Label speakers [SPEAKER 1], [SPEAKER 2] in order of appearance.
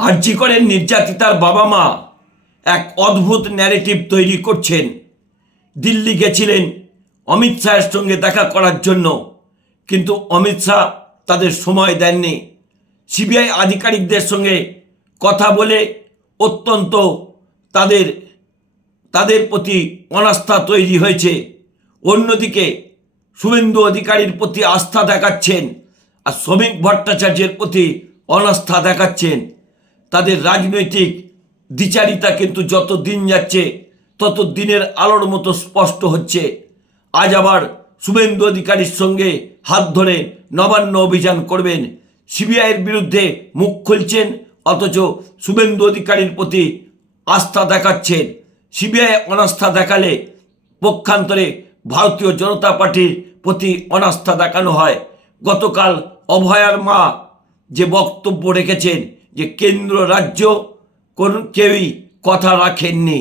[SPEAKER 1] আর্জি করেন নির্যাতিতার বাবা মা। এক অদ্ভুত ন্যারেটিভ তৈরি করছেন। দিল্লি গেছিলেন অমিত শাহের সঙ্গে দেখা করার জন্য। কিন্তু অমিত শাহ তাদের সময় দেননি। সিবিআই আধিকারিকদের সঙ্গে কথা বলে অত্যন্ত তাদের তাদের প্রতি অনাস্থা তৈরি হয়েছে। অন্যদিকে শুভেন্দু অধিকারীর প্রতি আস্থা দেখাচ্ছেন আর শ্রমিক ভট্টাচার্যের প্রতি অনাস্থা দেখাচ্ছেন। তাদের রাজনৈতিক দ্বিচারিতা কিন্তু যত দিন যাচ্ছে, তত দিনের আলোর মতো স্পষ্ট হচ্ছে। আজ আবার শুভেন্দু অধিকারীর সঙ্গে হাত ধরে নবান্ন অভিযান করবেন। সিবিআইয়ের বিরুদ্ধে মুখ খুলছেন, অথচ শুভেন্দু অধিকারীর প্রতি আস্থা দেখাচ্ছেন। সিবিআই অনাস্থা দেখালে পক্ষান্তরে ভারতীয় জনতা পার্টির প্রতি অনাস্থা দেখানো হয়। গতকাল অভয়ার মা যে বক্তব্য রেখেছেন যে কেন্দ্র রাজ্য কোন কেউই কথা রাখেননি।